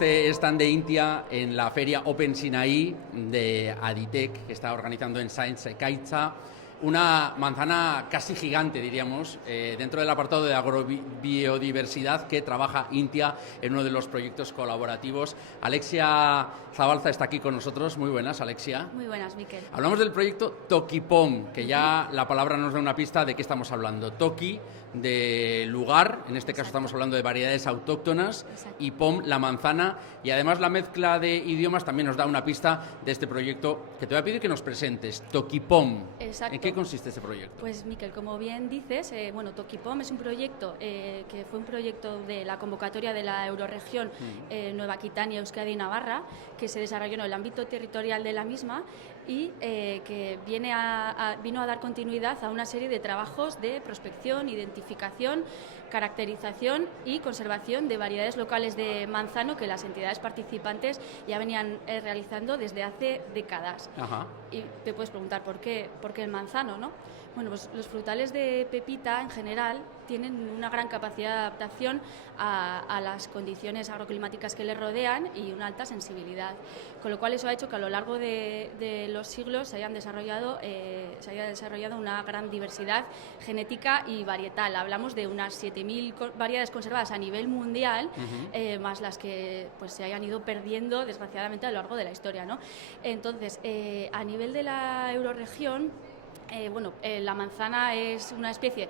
este stand de Intia en la feria Open Sinaí de Aditec, que está organizando en Science Caixa. Una manzana casi gigante, diríamos, dentro del apartado de agrobiodiversidad que trabaja Intia en uno de los proyectos colaborativos. Alexia Zabalza está aquí con nosotros. Muy buenas, Alexia. Muy buenas, Miquel. Hablamos del proyecto Tokipom, que ya la palabra nos da una pista de qué estamos hablando. Toki, de lugar, en este caso estamos hablando de variedades autóctonas, y pom, la manzana, y además la mezcla de idiomas también nos da una pista de este proyecto que te voy a pedir que nos presentes, Tokipom. Exacto. ¿En qué consiste este proyecto? Pues, Miquel, como bien dices, Tokipom es un proyecto que fue un proyecto de la convocatoria de la Euroregión Nueva Aquitania, Euskadi y Navarra, que se desarrolló en el ámbito territorial de la misma y que vino a dar continuidad a una serie de trabajos de prospección, identificación, caracterización y conservación de variedades locales de manzano que las entidades participantes ya venían realizando desde hace décadas. Ajá. Y te puedes preguntar por qué el manzano, ¿no? Bueno, pues los frutales de pepita en general tienen una gran capacidad de adaptación a las condiciones agroclimáticas que les rodean y una alta sensibilidad, con lo cual eso ha hecho que a lo largo de los siglos se haya desarrollado una gran diversidad genética y varietal. Hablamos de unas 7.000 variedades conservadas a nivel mundial, más las que pues, se hayan ido perdiendo desgraciadamente a lo largo de la historia, ¿no? Entonces, a nivel de la Euroregión, la manzana es una especie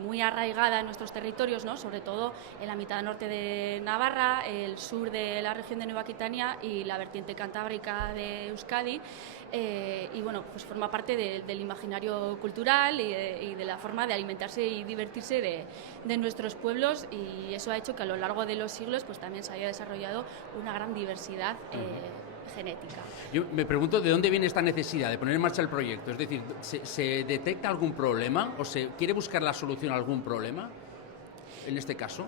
muy arraigada en nuestros territorios, ¿no? Sobre todo en la mitad norte de Navarra, el sur de la región de Nueva Aquitania y la vertiente cantábrica de Euskadi. Pues forma parte del imaginario cultural y de la forma de alimentarse y divertirse de nuestros pueblos, y eso ha hecho que a lo largo de los siglos pues también se haya desarrollado una gran diversidad genética. Yo me pregunto de dónde viene esta necesidad de poner en marcha el proyecto. Es decir, ¿se detecta algún problema o se quiere buscar la solución a algún problema en este caso?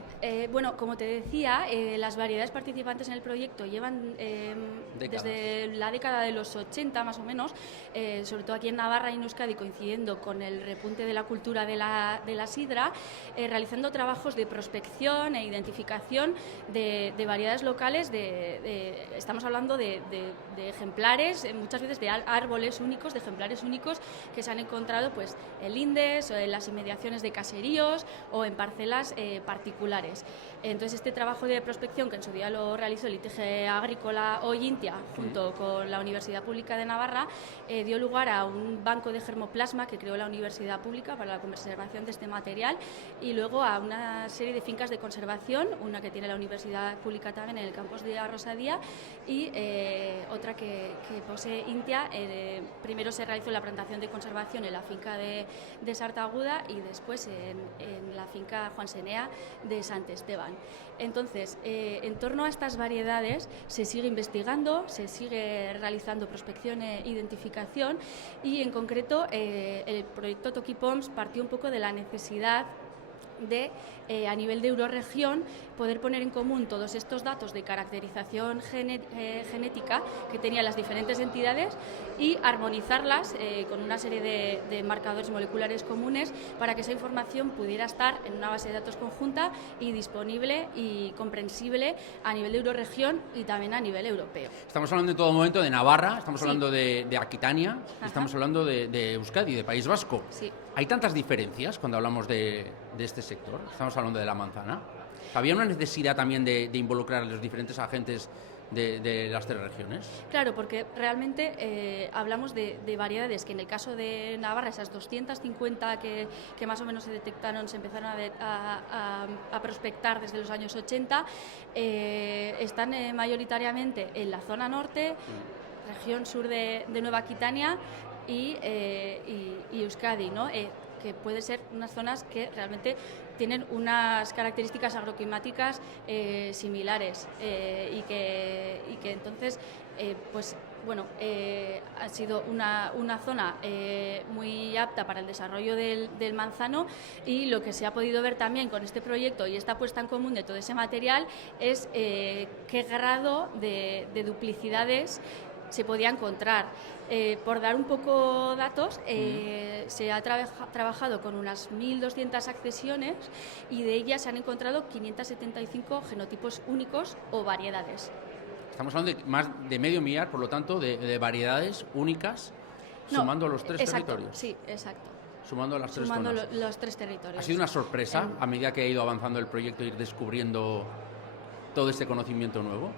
Como te decía, las variedades participantes en el proyecto llevan desde la década de los 80 más o menos, sobre todo aquí en Navarra y en Euskadi, coincidiendo con el repunte de la cultura de la sidra, realizando trabajos de prospección e identificación de variedades locales. Estamos hablando de ejemplares, muchas veces de árboles únicos, de ejemplares únicos que se han encontrado pues, en lindes, en las inmediaciones de caseríos o en parcelas particulares. Entonces, este trabajo de prospección, que en su día lo realizó el ITG Agrícola Hoy Intia, junto con la Universidad Pública de Navarra, dio lugar a un banco de germoplasma que creó la Universidad Pública para la conservación de este material, y luego a una serie de fincas de conservación, una que tiene la Universidad Pública también en el campus de Arrosadía y otra que posee Intia. Primero se realizó la plantación de conservación en la finca de Sartaguda y después en la finca Juan Senea de Sant Esteban. Entonces, en torno a estas variedades se sigue investigando, se sigue realizando prospección e identificación, y en concreto el proyecto Tokipoms partió un poco de la necesidad de, a nivel de Euroregión, poder poner en común todos estos datos de caracterización genética que tenían las diferentes entidades y armonizarlas con una serie de marcadores moleculares comunes para que esa información pudiera estar en una base de datos conjunta y disponible y comprensible a nivel de Euroregión y también a nivel europeo. Estamos hablando en todo momento de Navarra, estamos hablando de Aquitania, estamos hablando de Euskadi, de País Vasco. Sí. ¿Hay tantas diferencias cuando hablamos de este sector? Estamos hablando de la manzana. ¿Había una necesidad también de involucrar a los diferentes agentes de las tres regiones? Claro, porque realmente hablamos de variedades que en el caso de Navarra, esas 250 que más o menos se detectaron, se empezaron a prospectar desde los años 80, están mayoritariamente en la zona norte, región sur de Nueva Aquitania y Euskadi, ¿no? Que puede ser unas zonas que realmente tienen unas características agroclimáticas similares y que entonces ha sido una zona muy apta para el desarrollo del manzano, y lo que se ha podido ver también con este proyecto y esta puesta en común de todo ese material es qué grado de duplicidades se podía encontrar. Por dar un poco datos, se ha trabajado con unas 1.200 accesiones y de ellas se han encontrado 575 genotipos únicos o variedades. Estamos hablando de más de medio millar, por lo tanto, de variedades únicas, sumando los tres territorios. Sí, exacto. Sumando las tres Sumando zonas. los tres territorios. ¿Ha sido una sorpresa a medida que ha ido avanzando el proyecto ir descubriendo todo este conocimiento nuevo?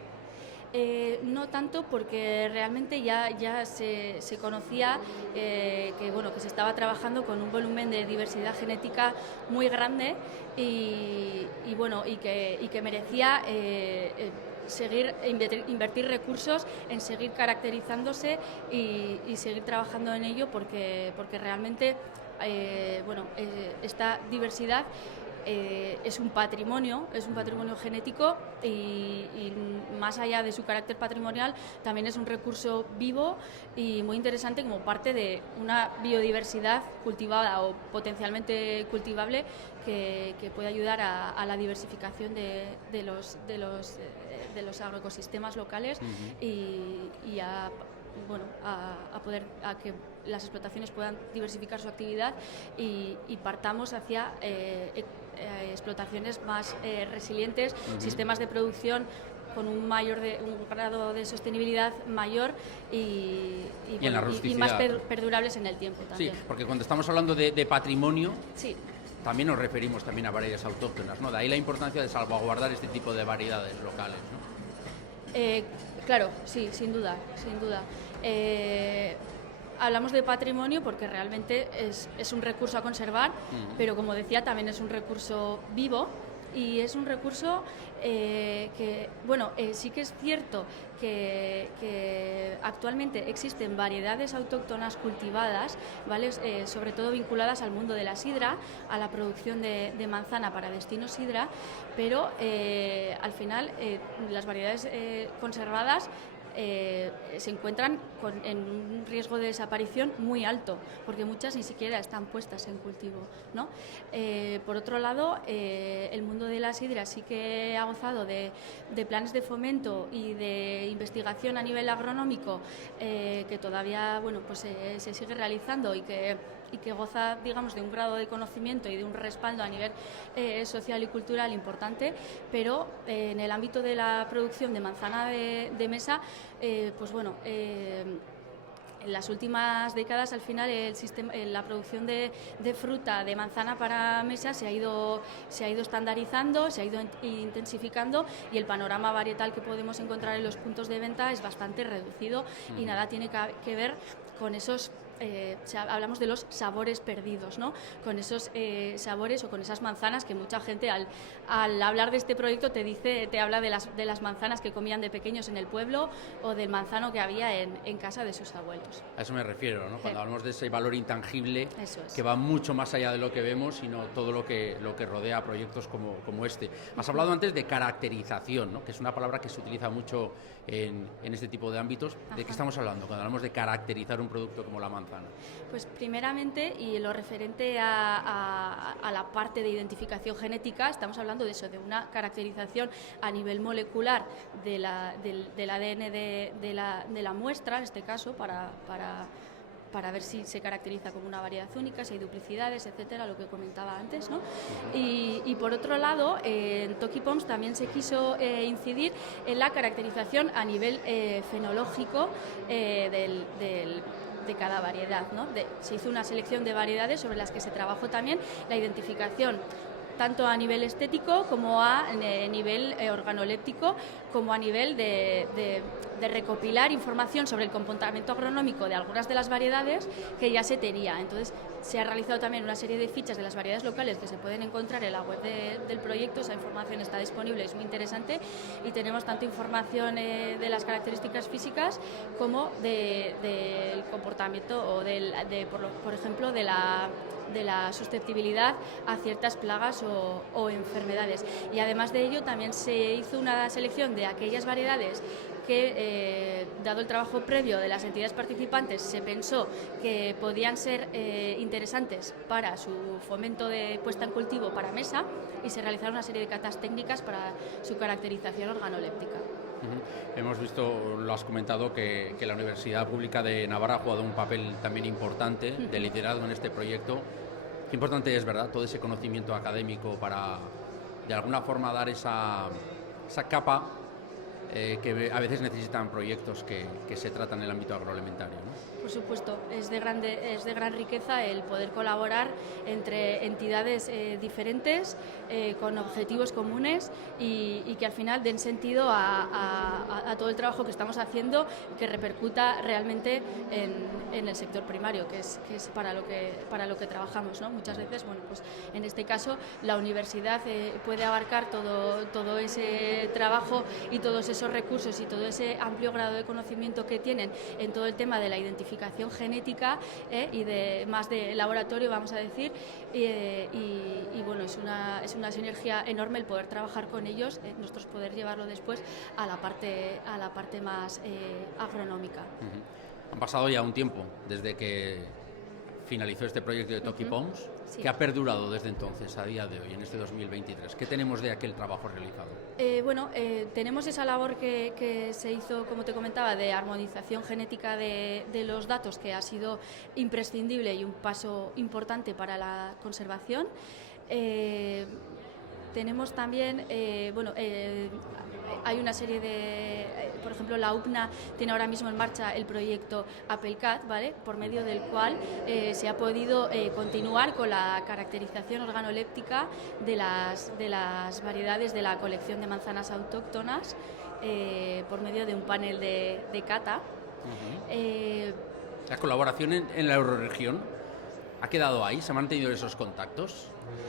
No tanto, porque realmente ya se conocía que se estaba trabajando con un volumen de diversidad genética muy grande y que merecía seguir invertir recursos en seguir caracterizándose y seguir trabajando en ello, porque realmente esta diversidad es un patrimonio genético y más allá de su carácter patrimonial también es un recurso vivo y muy interesante como parte de una biodiversidad cultivada o potencialmente cultivable que puede ayudar a la diversificación de los agroecosistemas locales y a que las explotaciones puedan diversificar su actividad y partamos hacia explotaciones más resilientes, sistemas de producción con un grado de sostenibilidad mayor y más perdurables en el tiempo también. Sí, porque cuando estamos hablando de patrimonio, sí, también nos referimos también a variedades autóctonas, ¿no? De ahí la importancia de salvaguardar este tipo de variedades locales, ¿no? Claro, sí, sin duda. Hablamos de patrimonio porque realmente es un recurso a conservar, pero como decía, también es un recurso vivo y es un recurso sí que es cierto que actualmente existen variedades autóctonas cultivadas, ¿vale? Sobre todo vinculadas al mundo de la sidra, a la producción de manzana para destino sidra, pero al final las variedades conservadas se encuentran en un riesgo de desaparición muy alto, porque muchas ni siquiera están puestas en cultivo, ¿no? Por otro lado, el mundo de la sidra sí que ha gozado de planes de fomento y de investigación a nivel agronómico que todavía se sigue realizando y que goza, digamos, de un grado de conocimiento y de un respaldo a nivel social y cultural importante, pero en el ámbito de la producción de manzana de mesa, en las últimas décadas, al final, la producción de fruta, de manzana para mesa se ha ido estandarizando, se ha ido intensificando y el panorama varietal que podemos encontrar en los puntos de venta es bastante reducido y nada tiene que ver con esos... hablamos de los sabores perdidos, ¿no? Con esos sabores o con esas manzanas que mucha gente al hablar de este proyecto te habla de las manzanas que comían de pequeños en el pueblo o del manzano que había en casa de sus abuelos. A eso me refiero, ¿no? Cuando hablamos de ese valor intangible que va mucho más allá de lo que vemos, sino todo lo que rodea a proyectos como este. Has hablado antes de caracterización, ¿no? Que es una palabra que se utiliza mucho en este tipo de ámbitos. ¿De qué estamos hablando cuando hablamos de caracterizar un producto como la manzana? Pues primeramente, y lo referente a la parte de identificación genética, estamos hablando de eso, de una caracterización a nivel molecular del ADN de la muestra, en este caso, para ver si se caracteriza como una variedad única, si hay duplicidades, etcétera, lo que comentaba antes, ¿no? Y por otro lado, en Tokipoms también se quiso incidir en la caracterización a nivel fenológico de cada variedad, ¿no? Se hizo una selección de variedades sobre las que se trabajó también la identificación tanto a nivel estético como a nivel organoléptico, como a nivel de recopilar información sobre el comportamiento agronómico de algunas de las variedades que ya se tenía. Entonces, se ha realizado también una serie de fichas de las variedades locales que se pueden encontrar en la web del proyecto. Esa información está disponible, es muy interesante, y tenemos tanto información de las características físicas como del comportamiento o por ejemplo, de la susceptibilidad a ciertas plagas o enfermedades. Y además de ello, también se hizo una selección de aquellas variedades que, dado el trabajo previo de las entidades participantes, se pensó que podían ser interesantes para su fomento de puesta en cultivo para mesa, y se realizaron una serie de catas técnicas para su caracterización organoléptica. Hemos visto, lo has comentado, que la Universidad Pública de Navarra ha jugado un papel también importante de liderazgo en este proyecto. Qué importante es, ¿verdad?, todo ese conocimiento académico para, de alguna forma, dar esa capa que a veces necesitan proyectos que se tratan en el ámbito agroalimentario, ¿no? Por supuesto, es de gran riqueza el poder colaborar entre entidades diferentes, con objetivos comunes y que al final den sentido a todo el trabajo que estamos haciendo, que repercuta realmente en el sector primario, que es para lo que trabajamos, ¿no? Muchas veces, bueno, pues en este caso la universidad puede abarcar todo ese trabajo y todos esos recursos y todo ese amplio grado de conocimiento que tienen en todo el tema de la identificación genética y más de laboratorio, vamos a decir, y bueno, es una sinergia enorme el poder trabajar con ellos, nosotros poder llevarlo después a la parte más agronómica. Han pasado ya un tiempo desde que finalizó este proyecto de Toki Pons, sí. que ha perdurado desde entonces a día de hoy, en este 2023. ¿Qué tenemos de aquel trabajo realizado? Tenemos esa labor que se hizo, como te comentaba, de armonización genética de los datos, que ha sido imprescindible y un paso importante para la conservación. Tenemos también, hay una serie por ejemplo, la UPNA tiene ahora mismo en marcha el proyecto AppleCat, ¿vale?, por medio del cual se ha podido continuar con la caracterización organoléptica de las variedades de la colección de manzanas autóctonas por medio de un panel de cata. La colaboración en la eurorregión ha quedado ahí, se han mantenido esos contactos,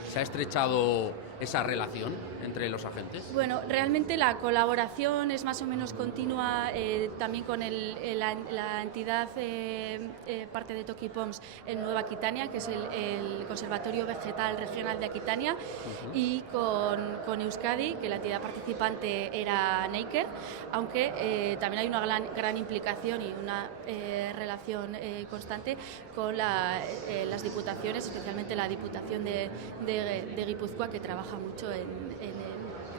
se ha estrechado esa relación entre los agentes. Bueno, realmente la colaboración es más o menos continua también con la entidad parte de Toki Pons en Nueva Aquitania, que es el Conservatorio Vegetal Regional de Aquitania, y con Euskadi, que la entidad participante era Neiker, aunque también hay una gran implicación y una relación constante con las diputaciones, especialmente la Diputación de Guipúzcoa, que trabaja mucho en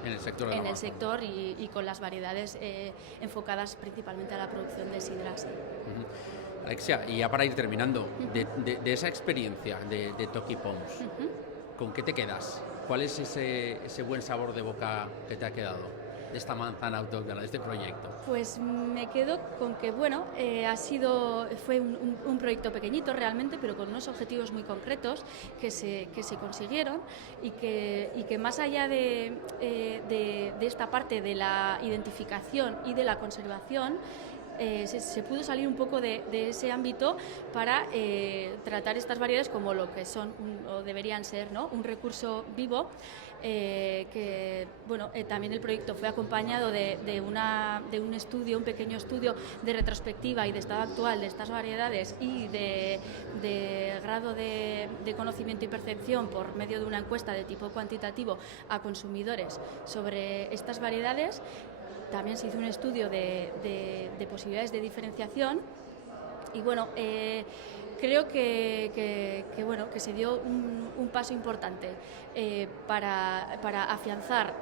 el sector y con las variedades enfocadas principalmente a la producción de sidras. Alexia, y ya para ir terminando, de esa experiencia de Toki Pons, ¿con qué te quedas? ¿Cuál es ese buen sabor de boca que te ha quedado de esta manzana autóctona, de este proyecto? Pues me quedo con que, bueno, fue un proyecto pequeñito realmente, pero con unos objetivos muy concretos que se consiguieron y que más allá de esta parte de la identificación y de la conservación, se pudo salir un poco de ese ámbito para tratar estas variedades como lo que son o deberían ser, ¿no?, un recurso vivo. También el proyecto fue acompañado de un estudio, un pequeño estudio de retrospectiva y de estado actual de estas variedades y de grado de conocimiento y percepción por medio de una encuesta de tipo cuantitativo a consumidores sobre estas variedades. También se hizo un estudio de posibilidades de diferenciación y bueno, creo que se dio un paso importante para afianzar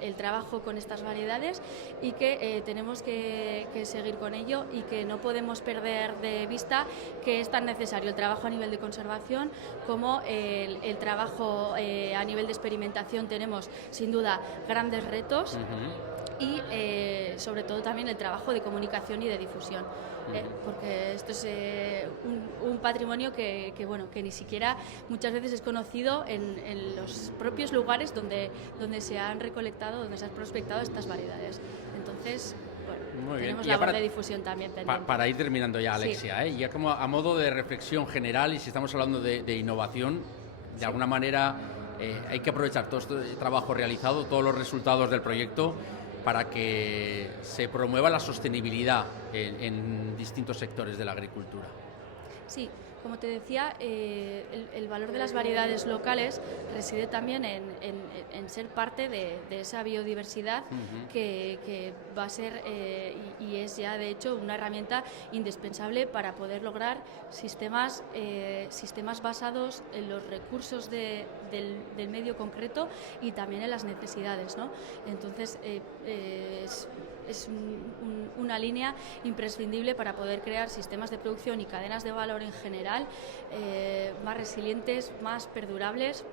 el trabajo con estas variedades y que tenemos que seguir con ello y que no podemos perder de vista que es tan necesario el trabajo a nivel de conservación como el trabajo a nivel de experimentación. Tenemos sin duda grandes retos. Y sobre todo también el trabajo de comunicación y de difusión, porque esto es un patrimonio que ni siquiera muchas veces es conocido en los propios lugares donde se han recolectado, donde se han prospectado estas variedades. Entonces, bueno, tenemos labor de difusión también pendiente. Para ir terminando ya, Alexia, sí. Ya como a modo de reflexión general, y si estamos hablando de innovación, de alguna manera hay que aprovechar todo este trabajo realizado, todos los resultados del proyecto, para que se promueva la sostenibilidad en distintos sectores de la agricultura. Sí, como te decía, el valor de las variedades locales reside también en ser parte de esa biodiversidad que va a ser y es ya de hecho una herramienta indispensable para poder lograr sistemas basados en los recursos del medio concreto y también en las necesidades, ¿no? Entonces es una línea imprescindible para poder crear sistemas de producción y cadenas de valor en general más resilientes, más perdurables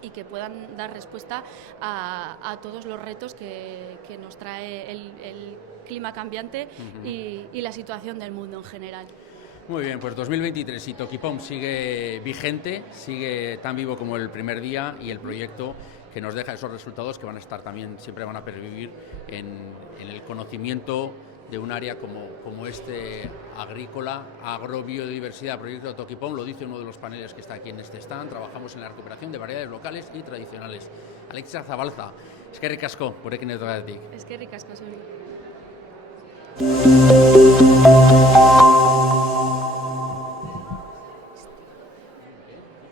y que puedan dar respuesta a todos los retos que nos trae el clima cambiante y la situación del mundo en general. Muy bien, pues 2023 y Tokipom sigue vigente, sigue tan vivo como el primer día y el proyecto que nos deja esos resultados que van a estar también, siempre van a pervivir en el conocimiento de un área como este agrícola, agrobiodiversidad, proyecto Tokipom, lo dice uno de los paneles que está aquí en este stand. Trabajamos en la recuperación de variedades locales y tradicionales. Alexia Zabalza, eskerrik asko, gurekin etoragatik. Eskerrik asko, zuri.